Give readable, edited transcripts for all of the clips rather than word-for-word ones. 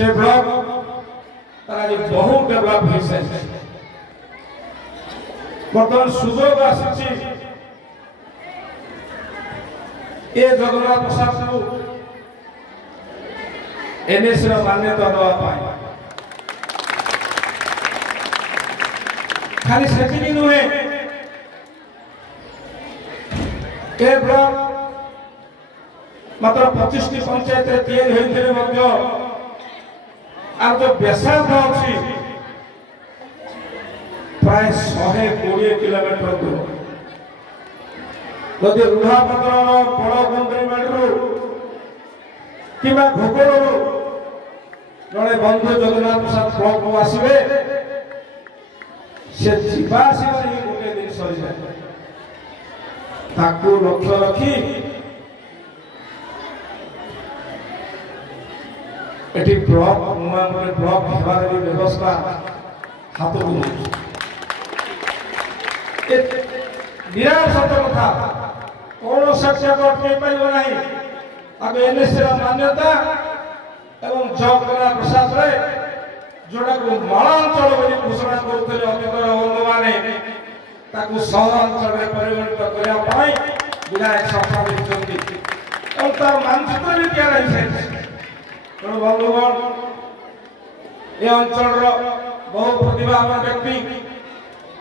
Develop बहु develop बर्तमान सुजोग आसी जगन्नाथ प्रसाद को एनएसी मान्यता दवाई खाली से नुहे ब्लॉक मात्र 25 पंचायत या जो बेसाद अच्छी प्राय 120 किलोमीटर दूर जदि रुहापत्र बड़गुंदरी मेड़ू कि भोगर जड़े बंधु जगन्नाथ प्रसाद ब्लॉक को आसवे से जीवासी गोटे दिन सरी जाए लक्ष्य रखी एटी ब्लॉक नुआ गोटे ब्लॉक हेबार व्यवस्था हाथ को विराट सत कथा कौन शिक्षक अटक पार एनएसी मान्यता एवं जगन्नाथ प्रसाद जोटा को मलांचल घोषणा करुले अतीत बंधु मैंने सहरांचल में परिगणित करने विधायक सभा तार मानचित्र भी तैयार तेणु बंधुगण ये अंचल बहु प्रतिभावान व्यक्ति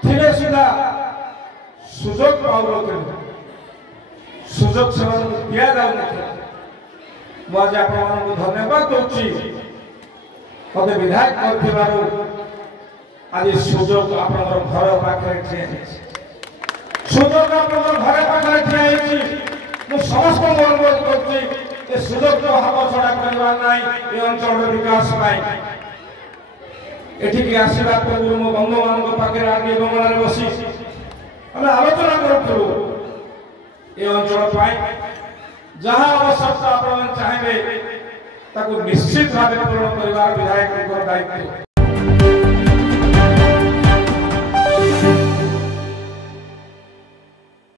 थे सुधा सुजोग पाऊन सुजोग से दि जाऊन मुझे आप धन्यवाद दूसरी मत विधायक आज सुजोग आप घर पाखे सुजोग आप घर पाखे ठिया समस्त अनुरोध कर सुजोग तो हाथ छड़ा करना ये अंचल विकास एठिक आसवा पूर्व मो बंधु मान पाखे आगे बंगलार बसी आम आलोचना करूँ ये अंचल जहाँ आवश्यकता आप चाहिए निश्चित भाव पूर्ण कर विधायक दायित्व।